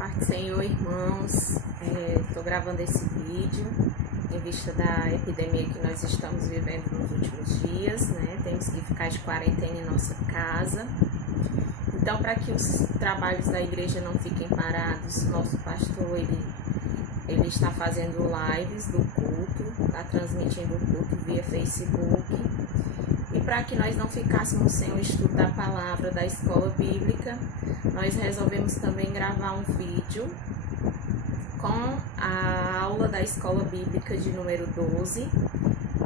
Paz do Senhor, irmãos. Estou gravando esse vídeo em vista da epidemia que nós estamos vivendo nos últimos dias, né? Temos que ficar de quarentena em nossa casa. Então, para que os trabalhos da igreja não fiquem parados, nosso pastor ele está fazendo lives do culto, está transmitindo o culto via Facebook. E para que nós não ficássemos sem o estudo da palavra da escola bíblica, nós resolvemos também gravar um vídeo com a aula da escola bíblica de número 12,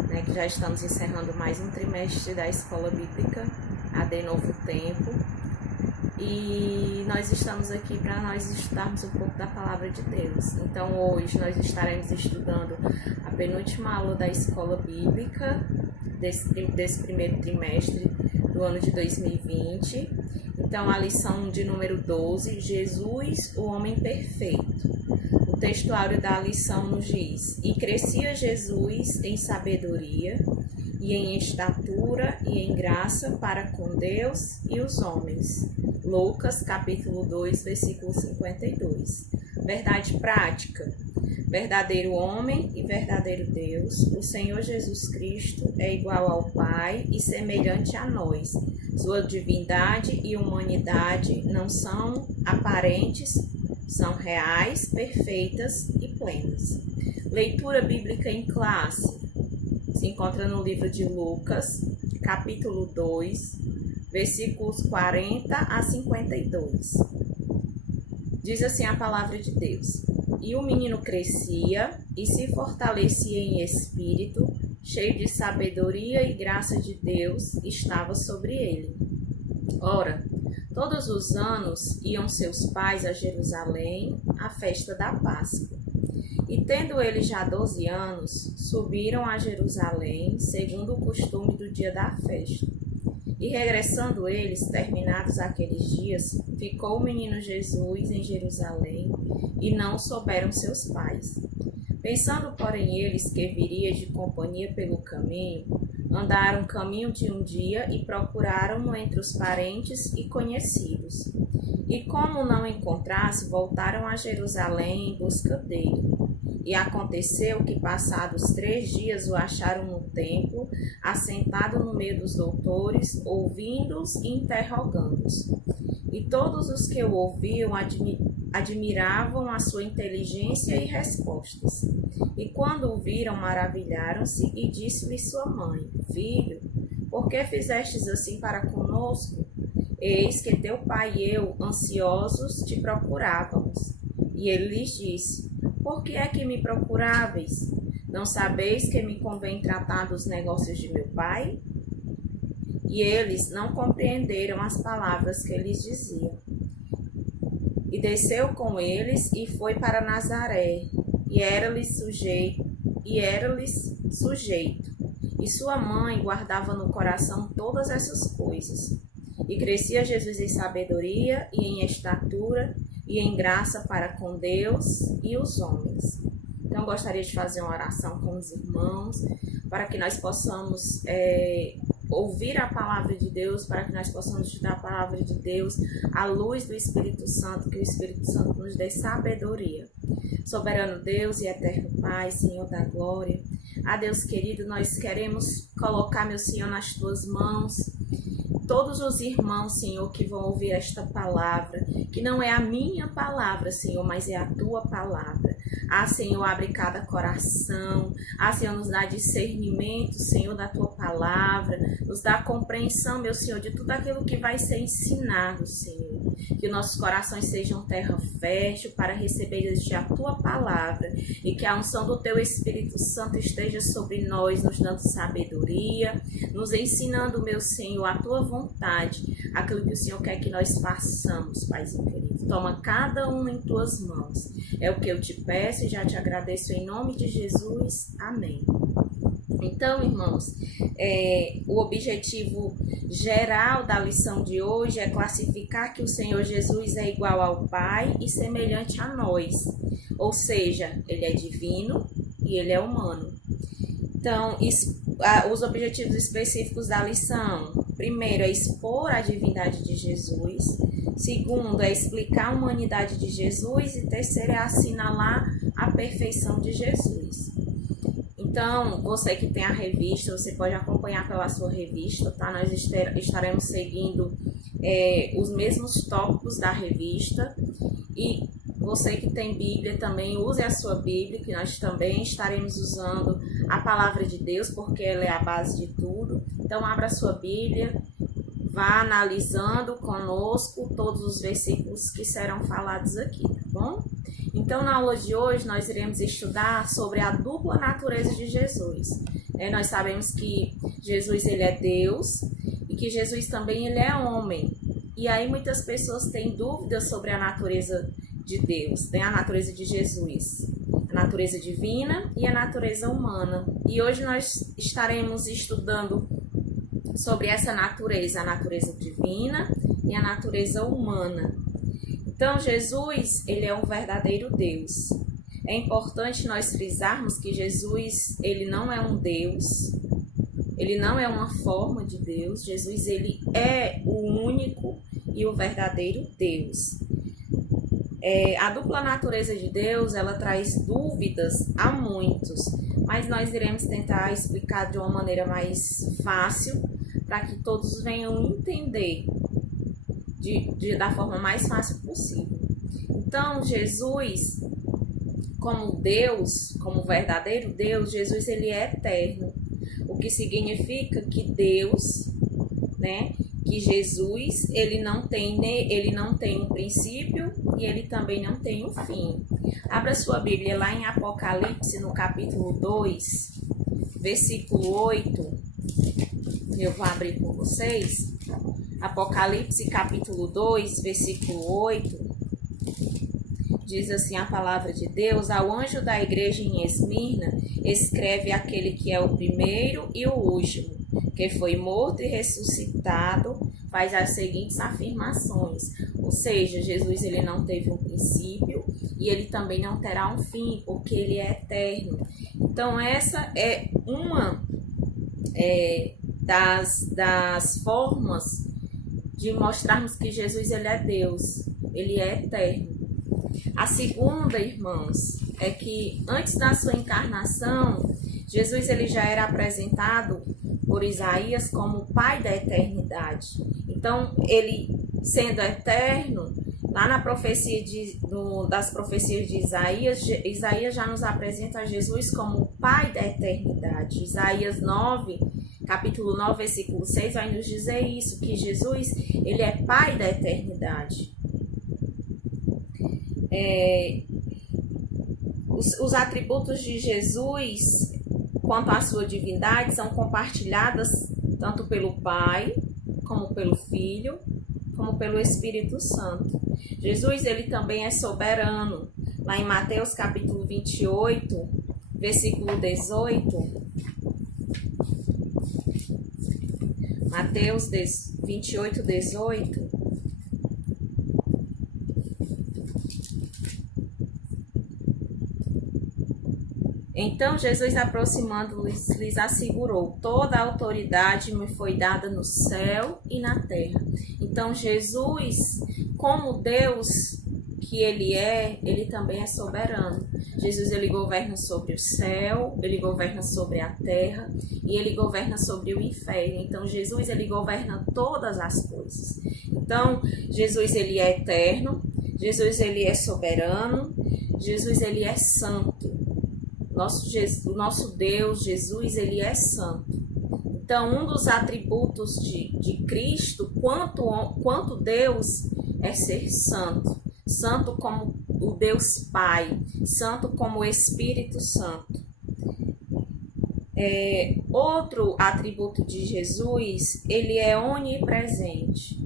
né, que já estamos encerrando mais um trimestre da escola bíblica, AD Novo Tempo. E nós estamos aqui para nós estudarmos um pouco da palavra de Deus. Então hoje nós estaremos estudando a penúltima aula da escola bíblica desse primeiro trimestre do ano de 2020. Então a lição de número 12, Jesus, o homem perfeito. O textuário da lição nos diz: e crescia Jesus em sabedoria e em estatura e em graça para com Deus e os homens. Lucas, capítulo 2, versículo 52. Verdade prática. Verdadeiro homem e verdadeiro Deus, o Senhor Jesus Cristo é igual ao Pai e semelhante a nós. Sua divindade e humanidade não são aparentes, são reais, perfeitas e plenas. Leitura bíblica em classe. Se encontra no livro de Lucas, capítulo 2, versículos 40 a 52. Diz assim a palavra de Deus: e o menino crescia e se fortalecia em espírito, cheio de sabedoria e graça de Deus estava sobre ele. Ora, todos os anos iam seus pais a Jerusalém à festa da Páscoa. E tendo eles já 12 anos, subiram a Jerusalém, segundo o costume do dia da festa. E regressando eles, terminados aqueles dias, ficou o menino Jesus em Jerusalém, e não souberam seus pais. Pensando, porém, eles que viria de companhia pelo caminho, andaram o caminho de um dia e procuraram-no entre os parentes e conhecidos. E como não encontrasse, voltaram a Jerusalém em busca dele. E aconteceu que, passados 3 dias, o acharam no templo, assentado no meio dos doutores, ouvindo-os e interrogando-os. E todos os que o ouviam admiravam a sua inteligência e respostas. E quando o viram, maravilharam-se, e disse-lhe sua mãe: Filho, por que fizestes assim para conosco? Eis que teu pai e eu, ansiosos, te procurávamos. E ele lhes disse: por que é que me procuráveis? Não sabeis que me convém tratar dos negócios de meu pai? E eles não compreenderam as palavras que lhes dizia. E desceu com eles e foi para Nazaré, e era-lhes sujeito. E sua mãe guardava no coração todas essas coisas. E crescia Jesus em sabedoria e em estatura e em graça para com Deus e os homens. Então, gostaria de fazer uma oração com os irmãos, para que nós possamos ouvir a palavra de Deus, para que nós possamos estudar a palavra de Deus à luz do Espírito Santo, que o Espírito Santo nos dê sabedoria. Soberano Deus e eterno Pai, Senhor da glória, a Deus querido, nós queremos colocar, meu Senhor, nas tuas mãos todos os irmãos, Senhor, que vão ouvir esta palavra, que não é a minha palavra, Senhor, mas é a tua palavra. Ah, Senhor, abre cada coração. Ah, Senhor, nos dá discernimento, Senhor, da tua palavra. Nos dá compreensão, meu Senhor, de tudo aquilo que vai ser ensinado, Senhor. Que nossos corações sejam terra fértil para receber a tua palavra. E que a unção do teu Espírito Santo esteja sobre nós, nos dando sabedoria, nos ensinando, meu Senhor, a tua vontade, aquilo que o Senhor quer que nós façamos, Paizinho querido. Toma cada um em tuas mãos. É o que eu te peço e já te agradeço em nome de Jesus. Amém. Então, irmãos, o objetivo geral da lição de hoje é classificar que o Senhor Jesus é igual ao Pai e semelhante a nós. Ou seja, ele é divino e ele é humano. Então, os objetivos específicos da lição: primeiro, é expor a divindade de Jesus. Segundo, é explicar a humanidade de Jesus. E terceiro, é assinalar a perfeição de Jesus. Então, você que tem a revista, você pode acompanhar pela sua revista, tá? Nós estaremos seguindo os mesmos tópicos da revista. E você que tem Bíblia também, use a sua Bíblia, que nós também estaremos usando a palavra de Deus, porque ela é a base de tudo. Então, abra a sua Bíblia, vá analisando conosco todos os versículos que serão falados aqui, tá bom? Então, na aula de hoje, nós iremos estudar sobre a dupla natureza de Jesus. Nós sabemos que Jesus ele é Deus e que Jesus também ele é homem. E aí muitas pessoas têm dúvidas sobre a natureza de Deus, a natureza de Jesus, a natureza divina e a natureza humana. E hoje nós estaremos estudando sobre essa natureza, a natureza divina e a natureza humana. Então, Jesus, ele é um verdadeiro Deus. É importante nós frisarmos que Jesus, ele não é um Deus, ele não é uma forma de Deus. Jesus, ele é o único e o verdadeiro Deus. A dupla natureza de Deus, ela traz dúvidas a muitos, mas nós iremos tentar explicar de uma maneira mais fácil, para que todos venham entender da forma mais fácil possível. Então, Jesus, como Deus, como verdadeiro Deus, Jesus ele é eterno, o que significa que Deus, que Jesus, ele não tem um princípio e ele também não tem um fim. Abra sua Bíblia lá em Apocalipse, no capítulo 2, versículo 8. Eu vou abrir com vocês. Apocalipse, capítulo 2, versículo 8. Diz assim a palavra de Deus: ao anjo da igreja em Esmirna, escreve aquele que é o primeiro e o último, que foi morto e ressuscitado, faz as seguintes afirmações. Ou seja, Jesus ele não teve um princípio e ele também não terá um fim, porque ele é eterno. Então essa é uma das formas de mostrarmos que Jesus ele é Deus, ele é eterno. A segunda, irmãos, é que antes da sua encarnação, Jesus ele já era apresentado por Isaías como o Pai da eternidade. Então, ele sendo eterno, lá na profecia das profecias de Isaías, Isaías já nos apresenta Jesus como o Pai da eternidade. Isaías 9, capítulo 9, versículo 6, vai nos dizer isso, que Jesus ele é Pai da eternidade. Os atributos de Jesus, quanto à sua divindade, são compartilhadas tanto pelo Pai, como pelo Filho, como pelo Espírito Santo. Jesus ele também é soberano. Lá em Mateus capítulo 28, versículo 18. Mateus 28, 18. Então Jesus, aproximando-lhes, lhes assegurou: toda a autoridade me foi dada no céu e na terra. Então Jesus, como Deus que ele também é soberano. Jesus ele governa sobre o céu, ele governa sobre a terra e ele governa sobre o inferno. Então Jesus ele governa todas as coisas. Então Jesus ele é eterno, Jesus ele é soberano, Jesus ele é santo. O nosso Deus, Jesus, ele é santo. Então, um dos atributos de Cristo, quanto Deus, é ser santo. Santo como o Deus Pai, santo como o Espírito Santo. Outro atributo de Jesus, ele é onipresente.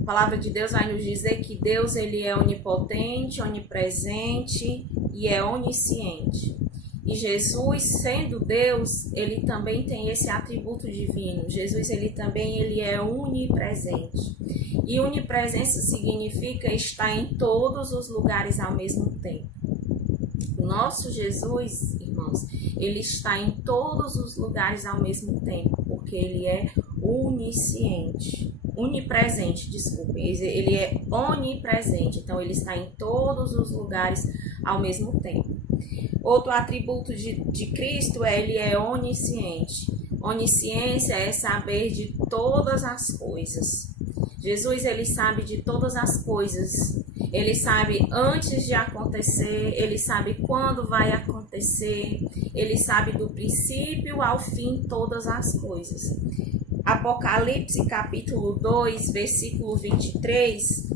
A palavra de Deus vai nos dizer que Deus ele é onipotente, onipresente e é onisciente. E Jesus, sendo Deus, ele também tem esse atributo divino. Jesus ele também é onipresente. E onipresença significa estar em todos os lugares ao mesmo tempo. O nosso Jesus, irmãos, ele está em todos os lugares ao mesmo tempo, porque ele é onisciente. onipresente, desculpem, ele é onipresente, então ele está em todos os lugares ao mesmo tempo. Outro atributo de Cristo ele é onisciente. Onisciência é saber de todas as coisas. Jesus, ele sabe de todas as coisas. Ele sabe antes de acontecer, ele sabe quando vai acontecer, ele sabe do princípio ao fim todas as coisas. Apocalipse capítulo 2, versículo 23.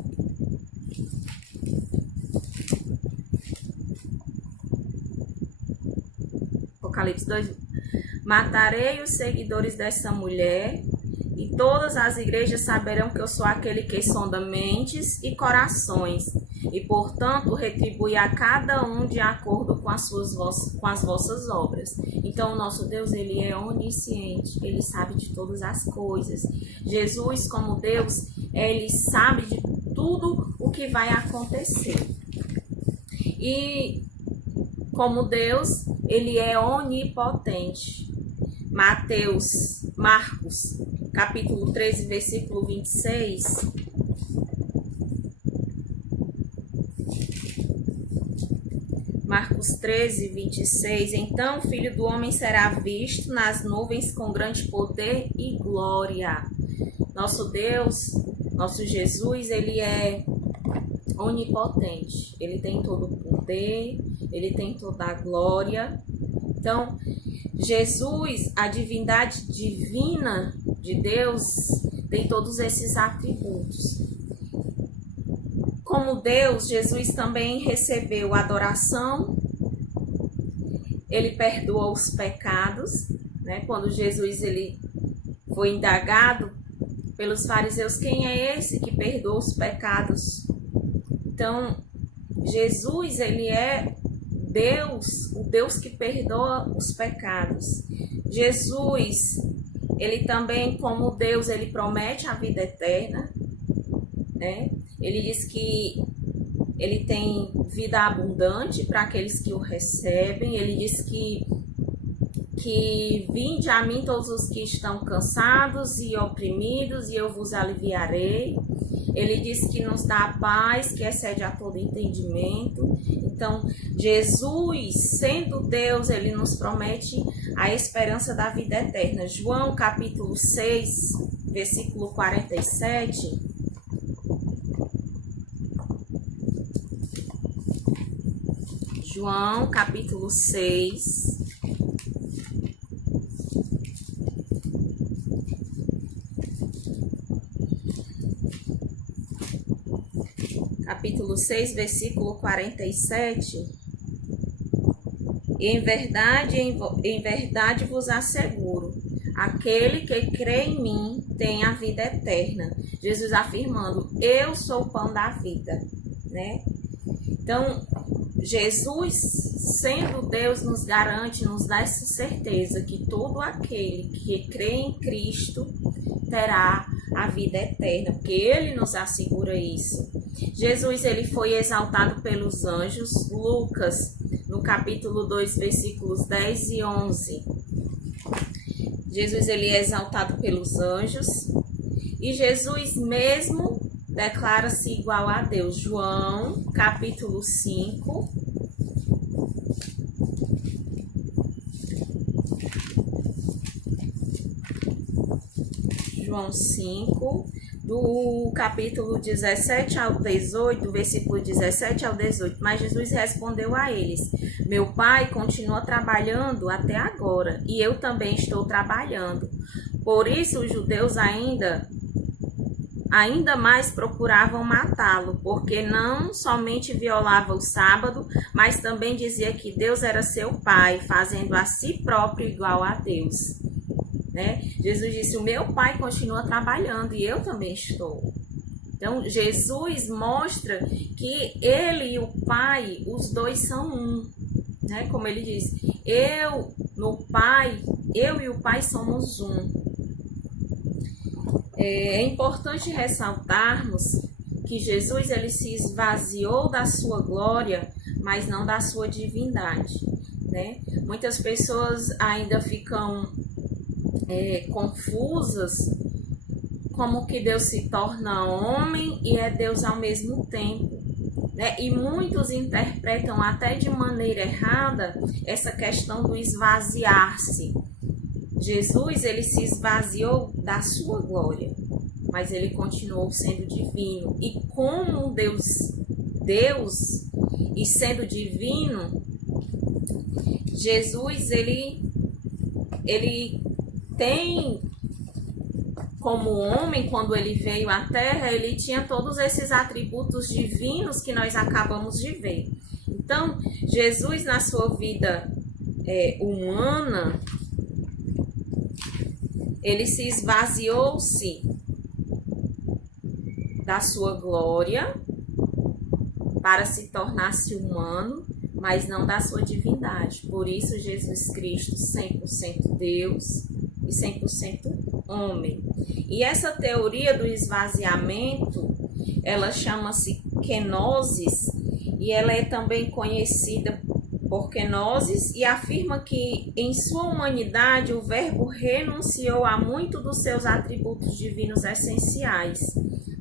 Apocalipse 2. Matarei os seguidores dessa mulher, e todas as igrejas saberão que eu sou aquele que sonda mentes e corações, e portanto retribui a cada um de acordo com as vossas obras. Então o nosso Deus, ele é onisciente, ele sabe de todas as coisas. Jesus, como Deus, ele sabe de tudo o que vai acontecer. E como Deus, ele é onipotente. Marcos, capítulo 13, versículo 26. Marcos 13, 26. Então o Filho do Homem será visto nas nuvens com grande poder e glória. Nosso Deus, nosso Jesus, ele é onipotente. Ele tem todo o poder, ele tem toda a glória. Então, Jesus, a divindade divina de Deus, tem todos esses atributos. Como Deus, Jesus também recebeu adoração, ele perdoa os pecados, né? Quando Jesus ele foi indagado pelos fariseus, quem é esse que perdoa os pecados? Então, Jesus, ele é Deus, o Deus que perdoa os pecados. Jesus, ele também, como Deus, ele promete a vida eterna, né? Ele diz que ele tem vida abundante para aqueles que o recebem. Ele diz que vinde a mim todos os que estão cansados e oprimidos, e eu vos aliviarei. Ele diz que nos dá a paz que excede a todo entendimento. Então, Jesus, sendo Deus, ele nos promete a esperança da vida eterna. João, capítulo 6, versículo 47. João, capítulo 6. Capítulo 6, versículo 47. E em verdade vos asseguro, aquele que crê em mim tem a vida eterna. Jesus afirmando, eu sou o pão da vida, né? Então, Jesus, sendo Deus, nos garante, nos dá essa certeza que todo aquele que crê em Cristo terá a vida eterna, porque ele nos assegura isso. Jesus, ele foi exaltado pelos anjos. Lucas, no capítulo 2, versículos 10 e 11. Jesus, ele é exaltado pelos anjos. E Jesus mesmo declara-se igual a Deus. João, capítulo 5. João 5, do capítulo 17 ao 18, do versículo 17 ao 18. Mas Jesus respondeu a eles, meu Pai continua trabalhando até agora, e eu também estou trabalhando. Por isso os judeus ainda mais procuravam matá-lo, porque não somente violava o sábado, mas também dizia que Deus era seu Pai, fazendo a si próprio igual a Deus. Né? Jesus disse, o meu Pai continua trabalhando e eu também estou. Então, Jesus mostra que ele e o Pai, os dois são um. Né? Como ele diz, eu e o Pai somos um. É importante ressaltarmos que Jesus ele se esvaziou da sua glória, mas não da sua divindade. Né? Muitas pessoas ainda ficam confusas como que Deus se torna homem e é Deus ao mesmo tempo, né? E muitos interpretam até de maneira errada essa questão do esvaziar-se. Jesus, ele se esvaziou da sua glória, mas ele continuou sendo divino. E como Deus e sendo divino, Jesus, ele tem como homem, quando ele veio à Terra, ele tinha todos esses atributos divinos que nós acabamos de ver. Então, Jesus, na sua vida humana, ele se esvaziou-se da sua glória para se tornar-se humano, mas não da sua divindade. Por isso, Jesus Cristo, 100% Deus e 100% homem. E essa teoria do esvaziamento, ela chama-se kenosis, e ela é também conhecida por kenosis, e afirma que em sua humanidade o Verbo renunciou a muitos dos seus atributos divinos essenciais,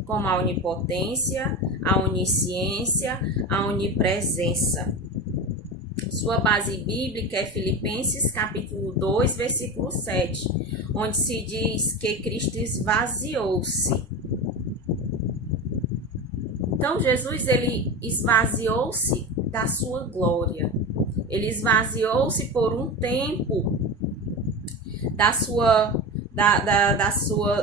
como a onipotência, a onisciência, a onipresença. Sua base bíblica é Filipenses capítulo 2, versículo 7, onde se diz que Cristo esvaziou-se. Então, Jesus, ele esvaziou-se da sua glória. Ele esvaziou-se por um tempo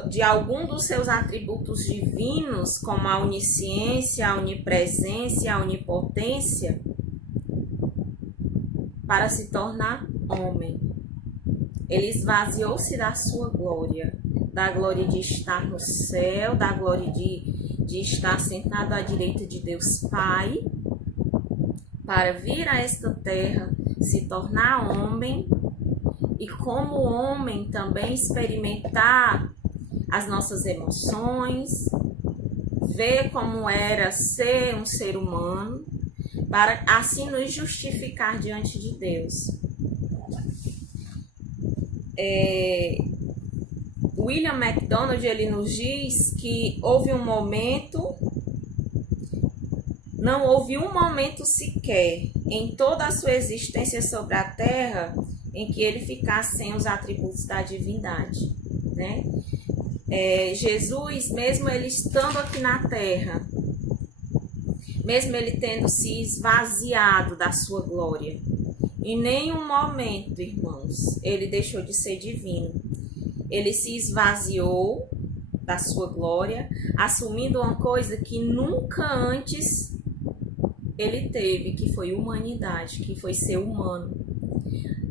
de algum dos seus atributos divinos, como a onisciência, a onipresença, a onipotência, para se tornar homem. Ele esvaziou-se da sua glória, da glória de estar no céu, da glória de estar sentado à direita de Deus Pai, para vir a esta terra, se tornar homem e como homem também experimentar as nossas emoções, ver como era ser um ser humano, para assim nos justificar diante de Deus. William MacDonald, ele nos diz que não houve um momento sequer em toda a sua existência sobre a Terra em que ele ficasse sem os atributos da divindade, né? Jesus, mesmo ele estando aqui na Terra, mesmo ele tendo se esvaziado da sua glória, em nenhum momento, irmãos, ele deixou de ser divino. Ele se esvaziou da sua glória, assumindo uma coisa que nunca antes ele teve, que foi humanidade, que foi ser humano.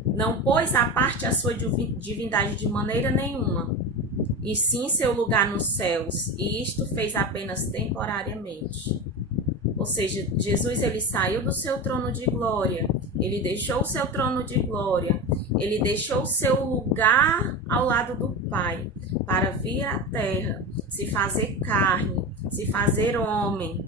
Não pôs à parte a sua divindade de maneira nenhuma, e sim seu lugar nos céus, e isto fez apenas temporariamente. Ou seja, Jesus, ele saiu do seu trono de glória, ele deixou o seu trono de glória, ele deixou o seu lugar ao lado do Pai, para vir à terra, se fazer carne, se fazer homem,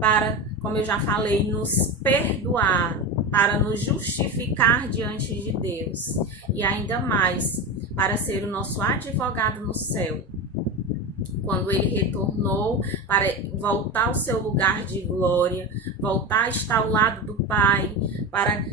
para, como eu já falei, nos perdoar, para nos justificar diante de Deus, e ainda mais, para ser o nosso advogado no céu. Quando ele retornou para voltar ao seu lugar de glória, voltar a estar ao lado do Pai, para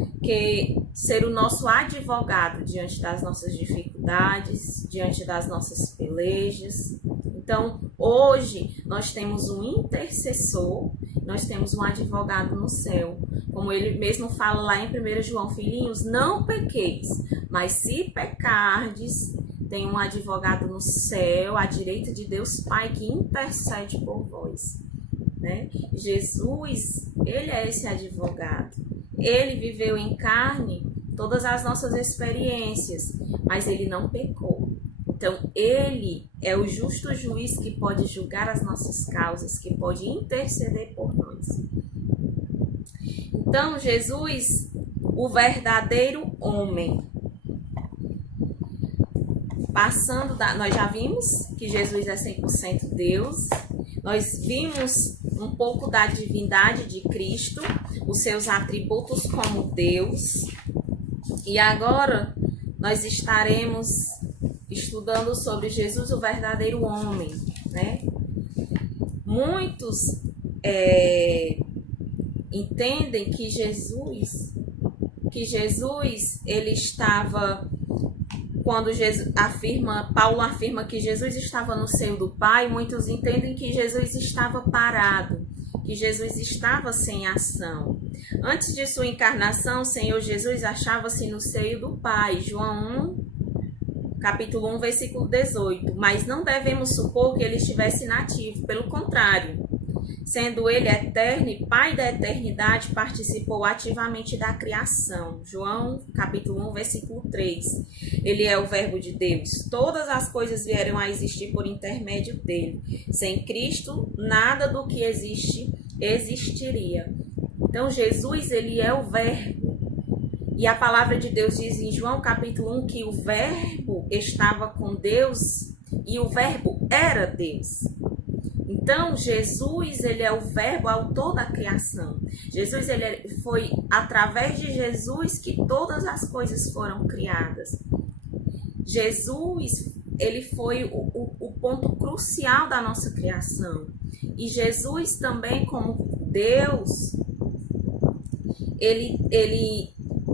ser o nosso advogado diante das nossas dificuldades, diante das nossas pelejas. Então, hoje, nós temos um intercessor, nós temos um advogado no céu. Como ele mesmo fala lá em 1 João, filhinhos, não pequeis, mas se pecardes, tem um advogado no céu, à direita de Deus Pai, que intercede por vós, né? Jesus, ele é esse advogado. Ele viveu em carne todas as nossas experiências, mas ele não pecou. Então, ele é o justo juiz que pode julgar as nossas causas, que pode interceder por nós. Então, Jesus, o verdadeiro homem, nós já vimos que Jesus é 100% Deus, nós vimos um pouco da divindade de Cristo, os seus atributos como Deus, e agora nós estaremos estudando sobre Jesus, o verdadeiro homem, né? Muitos entendem que Jesus ele estava, quando Paulo afirma que Jesus estava no seio do Pai, muitos entendem que Jesus estava parado, que Jesus estava sem ação. Antes de sua encarnação, o Senhor Jesus achava-se no seio do Pai, João 1, capítulo 1, versículo 18. Mas não devemos supor que ele estivesse inativo, pelo contrário. Sendo ele eterno e Pai da eternidade, participou ativamente da criação. João, capítulo 1, versículo 3. Ele é o Verbo de Deus. Todas as coisas vieram a existir por intermédio dele. Sem Cristo, nada do que existe existiria. Então, Jesus, ele é o Verbo. E a palavra de Deus diz em João, capítulo 1, que o Verbo estava com Deus e o Verbo era Deus. Então, Jesus, ele é o Verbo autor da criação. Foi através de Jesus que todas as coisas foram criadas. Jesus, ele foi o ponto crucial da nossa criação. E Jesus também, como Deus, ele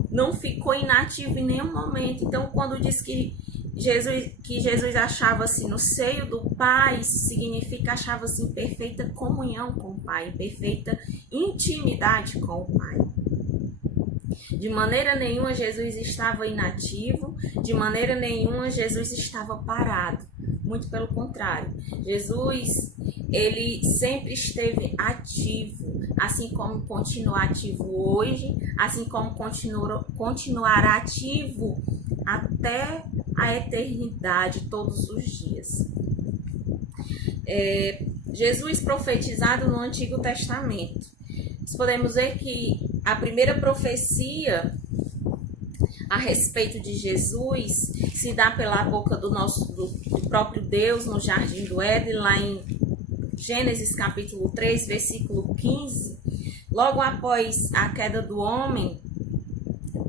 não ficou inativo em nenhum momento. Então, quando diz que Jesus achava-se no seio do Pai, isso significa achava-se em perfeita comunhão com o Pai, em perfeita intimidade com o Pai. De maneira nenhuma Jesus estava inativo, de maneira nenhuma Jesus estava parado. Muito pelo contrário. Jesus, ele sempre esteve ativo, assim como continua ativo hoje, assim como continuará ativo até a eternidade, todos os dias. Jesus profetizado no Antigo Testamento. Nós podemos ver que a primeira profecia a respeito de Jesus se dá pela boca do próprio Deus no Jardim do Éden, lá em Gênesis capítulo 3, versículo 15. Logo após a queda do homem,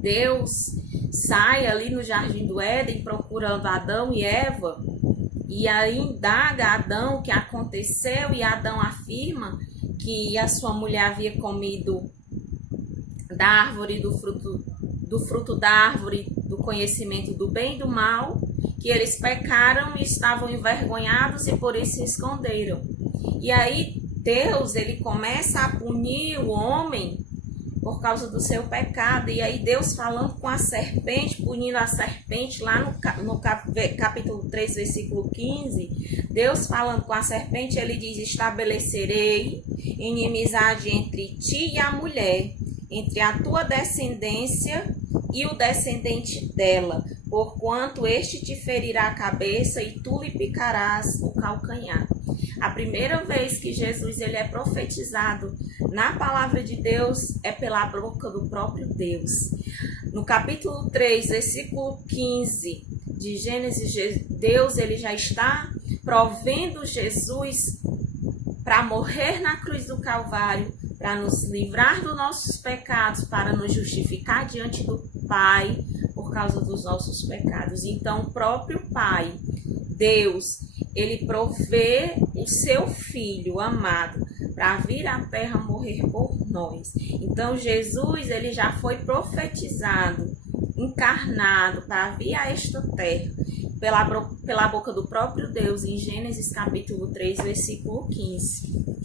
Deus sai ali no Jardim do Éden procurando Adão e Eva, e aí indaga Adão o que aconteceu, e Adão afirma que a sua mulher havia comido da árvore do fruto da árvore do conhecimento do bem e do mal, que eles pecaram e estavam envergonhados e por isso se esconderam. E aí Deus, ele começa a punir o homem por causa do seu pecado. E aí Deus falando com a serpente, punindo a serpente, lá no capítulo 3, versículo 15, Deus falando com a serpente, ele diz: estabelecerei inimizade entre ti e a mulher, entre a tua descendência e o descendente dela, porquanto este te ferirá a cabeça e tu lhe picarás o calcanhar. A primeira vez que Jesus ele é profetizado na palavra de Deus é pela boca do próprio Deus. No capítulo 3, versículo 15 de Gênesis, Deus ele já está provendo Jesus para morrer na cruz do Calvário, para nos livrar dos nossos pecados, para nos justificar diante do Pai por causa dos nossos pecados. Então, o próprio Pai, Deus, ele provê o seu Filho amado para vir à terra morrer por nós. Então, Jesus, ele já foi profetizado, encarnado para vir a esta terra pela boca do próprio Deus, em Gênesis capítulo 3, versículo 15.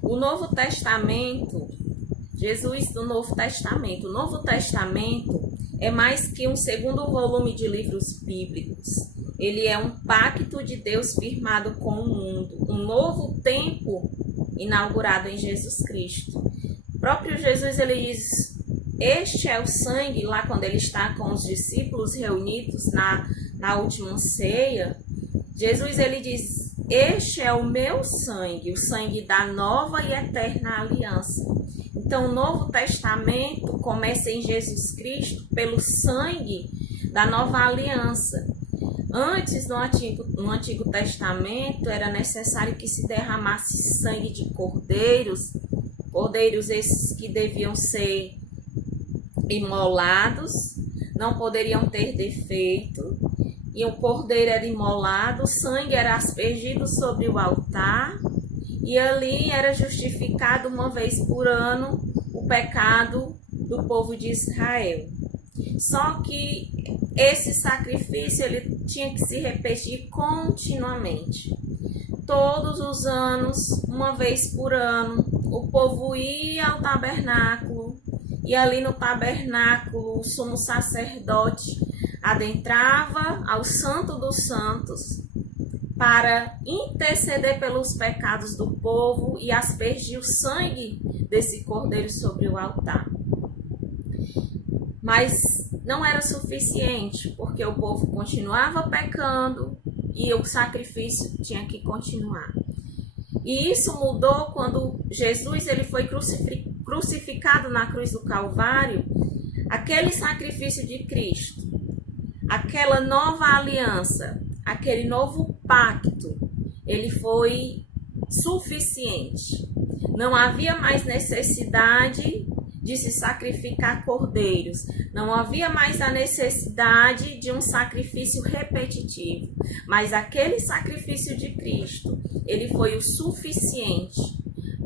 O Novo Testamento, Jesus do Novo Testamento. O Novo Testamento é mais que um segundo volume de livros bíblicos. Ele é um pacto de Deus firmado com o mundo, um novo tempo inaugurado em Jesus Cristo. O próprio Jesus, ele diz: este é o sangue, lá quando ele está com os discípulos reunidos na última ceia. Jesus, ele diz: este é o meu sangue, o sangue da nova e eterna aliança. Então, o Novo Testamento começa em Jesus Cristo pelo sangue da nova aliança. Antes, no Antigo Testamento, era necessário que se derramasse sangue de cordeiros, cordeiros esses que deviam ser imolados, não poderiam ter defeito, e o cordeiro era imolado, o sangue era aspergido sobre o altar, e ali era justificado uma vez por ano o pecado do povo de Israel. Só que esse sacrifício ele tinha que se repetir continuamente. Todos os anos, uma vez por ano, o povo ia ao tabernáculo, e ali no tabernáculo o sumo sacerdote adentrava ao Santo dos Santos para interceder pelos pecados do povo e aspergir o sangue desse cordeiro sobre o altar. Mas não era suficiente, porque o povo continuava pecando e o sacrifício tinha que continuar. E isso mudou quando Jesus ele foi crucificado na cruz do Calvário. Aquele sacrifício de Cristo, aquela nova aliança, aquele novo pacto, ele foi suficiente. Não havia mais necessidade de se sacrificar cordeiros. Não havia mais a necessidade de um sacrifício repetitivo. Mas aquele sacrifício de Cristo, ele foi o suficiente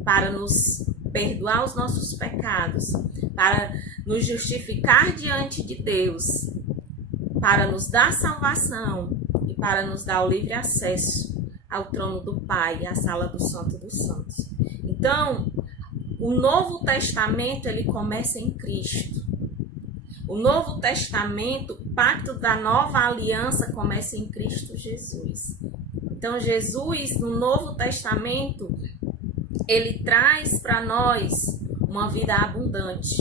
para nos perdoar os nossos pecados, para nos justificar diante de Deus, para nos dar salvação e para nos dar o livre acesso ao trono do Pai, à sala do Santo dos Santos. Então, o Novo Testamento, ele começa em Cristo. O Novo Testamento, o pacto da nova aliança, começa em Cristo Jesus. Então, Jesus, no Novo Testamento, ele traz para nós uma vida abundante.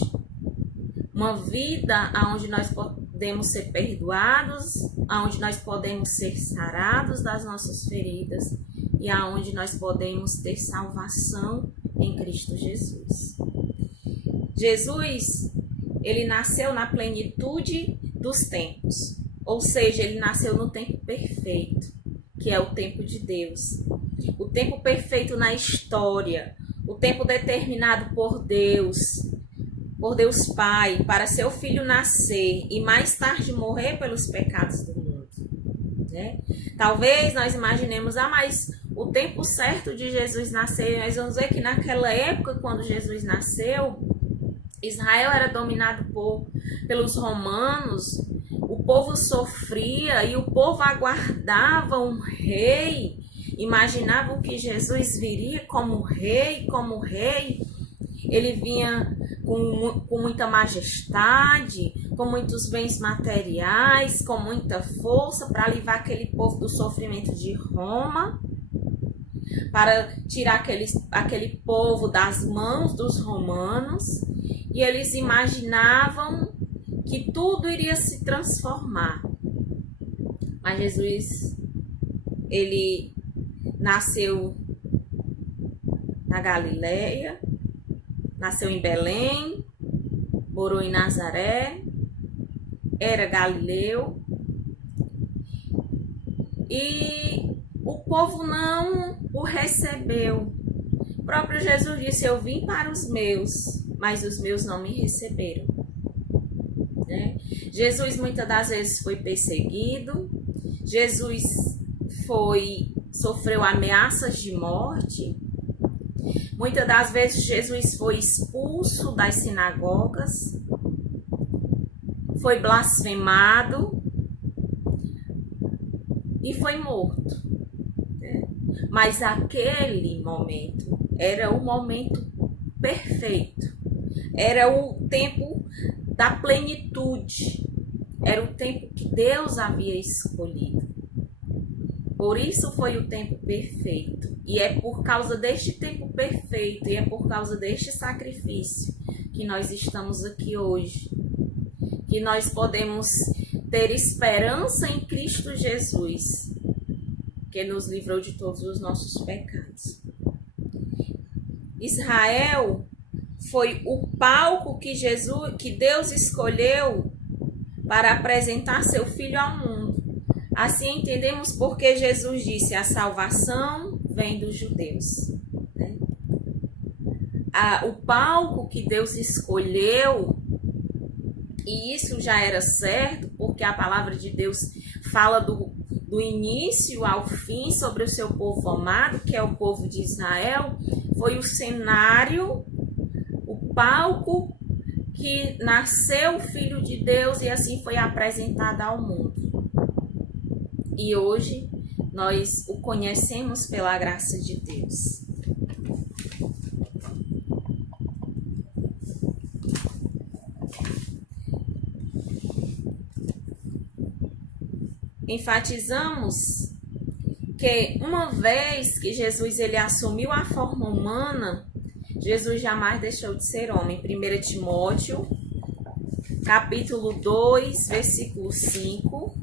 Uma vida onde nós podemos ser perdoados, onde nós podemos ser sarados das nossas feridas e onde nós podemos ter salvação em Cristo Jesus. Jesus, ele nasceu na plenitude dos tempos, ou seja, ele nasceu no tempo perfeito, que é o tempo de Deus. O tempo perfeito na história, o tempo determinado por Deus Pai, para seu filho nascer e mais tarde morrer pelos pecados do mundo, né? Talvez nós imaginemos, mas o tempo certo de Jesus nascer, nós vamos ver que naquela época, quando Jesus nasceu, Israel era dominado pelos romanos, o povo sofria e o povo aguardava um rei, imaginavam que Jesus viria como rei, ele vinha com muita majestade, com muitos bens materiais, com muita força para livrar aquele povo do sofrimento de Roma, para tirar aquele povo das mãos dos romanos, e eles imaginavam que tudo iria se transformar. Mas Jesus, ele nasceu na Galileia, nasceu em Belém, morou em Nazaré, era galileu, e o povo não o recebeu. O próprio Jesus disse: eu vim para os meus, mas os meus não me receberam. Né? Jesus muitas das vezes foi perseguido, Jesus sofreu ameaças de morte. Muitas das vezes Jesus foi expulso das sinagogas, foi blasfemado e foi morto. Né? Mas aquele momento era o momento perfeito, era o tempo da plenitude, era o tempo que Deus havia escolhido. Por isso foi o tempo perfeito. E é por causa deste tempo perfeito, e é por causa deste sacrifício que nós estamos aqui hoje. Que nós podemos ter esperança em Cristo Jesus, que nos livrou de todos os nossos pecados. Israel foi o palco que Deus escolheu para apresentar seu Filho ao mundo. Assim entendemos porque Jesus disse: a salvação vem dos judeus. Né? O palco que Deus escolheu, e isso já era certo, porque a palavra de Deus fala do início ao fim sobre o seu povo amado, que é o povo de Israel, foi o cenário, o palco que nasceu o Filho de Deus e assim foi apresentado ao mundo. E hoje nós o conhecemos pela graça de Deus. Enfatizamos que uma vez que Jesus ele assumiu a forma humana, Jesus jamais deixou de ser homem. 1 Timóteo, capítulo 2, versículo 5.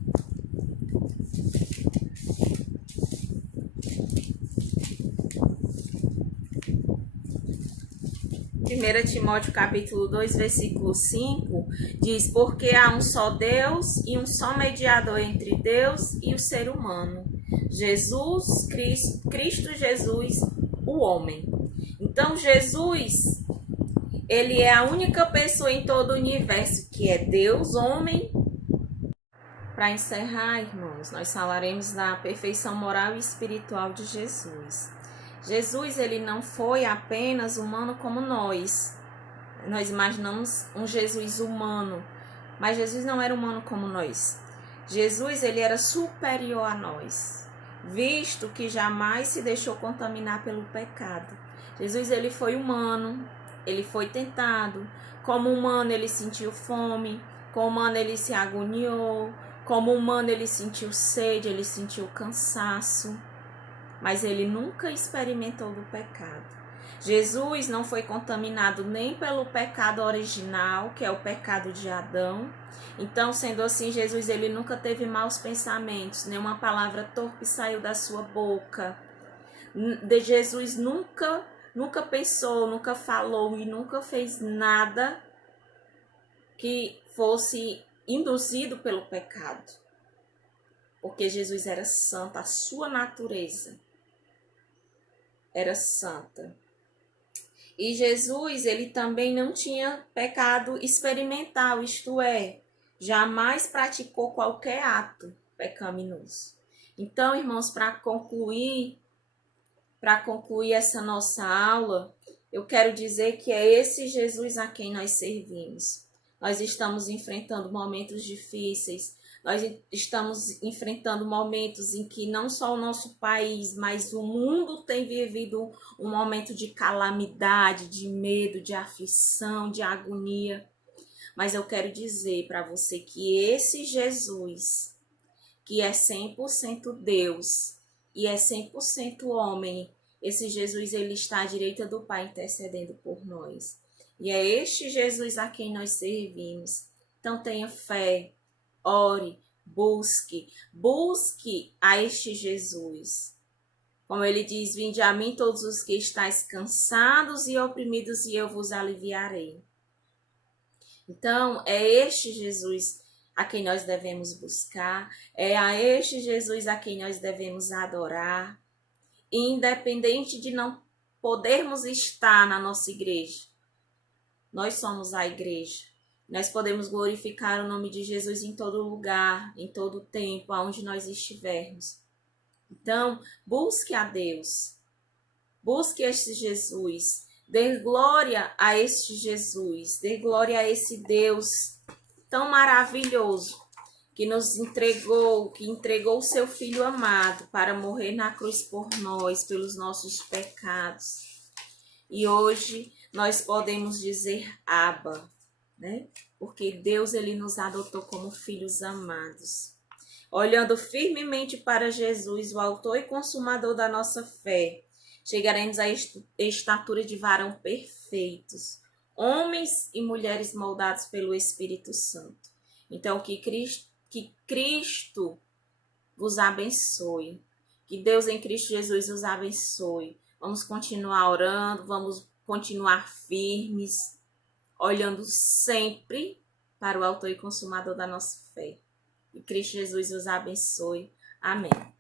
1 Timóteo capítulo 2, versículo 5, diz: porque há um só Deus e um só mediador entre Deus e o ser humano, Jesus Cristo Jesus, o homem. Então Jesus, ele é a única pessoa em todo o universo que é Deus, homem. Para encerrar, irmãos, nós falaremos da perfeição moral e espiritual de Jesus. Jesus, ele não foi apenas humano como nós. Nós imaginamos um Jesus humano, mas Jesus não era humano como nós. Jesus, ele era superior a nós, visto que jamais se deixou contaminar pelo pecado. Jesus, ele foi humano, ele foi tentado. Como humano, ele sentiu fome. Como humano, ele se agoniou. Como humano, ele sentiu sede, ele sentiu cansaço. Mas ele nunca experimentou do pecado. Jesus não foi contaminado nem pelo pecado original, que é o pecado de Adão. Então, sendo assim, Jesus ele nunca teve maus pensamentos, nenhuma palavra torpe saiu da sua boca. Jesus nunca pensou, nunca falou e nunca fez nada que fosse induzido pelo pecado. Porque Jesus era santo, a sua natureza era santa. E Jesus, ele também não tinha pecado experimental, isto é, jamais praticou qualquer ato pecaminoso. Então, irmãos, para concluir essa nossa aula, eu quero dizer que é esse Jesus a quem nós servimos. Nós estamos enfrentando momentos difíceis, nós estamos enfrentando momentos em que não só o nosso país, mas o mundo tem vivido um momento de calamidade, de medo, de aflição, de agonia. Mas eu quero dizer para você que esse Jesus, que é 100% Deus e é 100% homem, esse Jesus ele está à direita do Pai intercedendo por nós. E é este Jesus a quem nós servimos. Então tenha fé. Ore, busque a este Jesus. Como ele diz: vinde a mim todos os que estáis cansados e oprimidos e eu vos aliviarei. Então, é este Jesus a quem nós devemos buscar, é a este Jesus a quem nós devemos adorar, independente de não podermos estar na nossa igreja. Nós somos a igreja. Nós podemos glorificar o nome de Jesus em todo lugar, em todo tempo, aonde nós estivermos. Então, busque a Deus. Busque este Jesus. Dê glória a este Jesus. Dê glória a esse Deus tão maravilhoso que nos entregou, que entregou o seu Filho amado para morrer na cruz por nós, pelos nossos pecados. E hoje nós podemos dizer Abba, né? Porque Deus ele nos adotou como filhos amados. Olhando firmemente para Jesus, o autor e consumador da nossa fé, chegaremos à estatura de varão perfeitos, homens e mulheres moldados pelo Espírito Santo. Então, que Cristo vos abençoe. Que Deus em Cristo Jesus os abençoe. Vamos continuar orando, vamos continuar firmes, olhando sempre para o autor e consumador da nossa fé. Que Cristo Jesus os abençoe. Amém.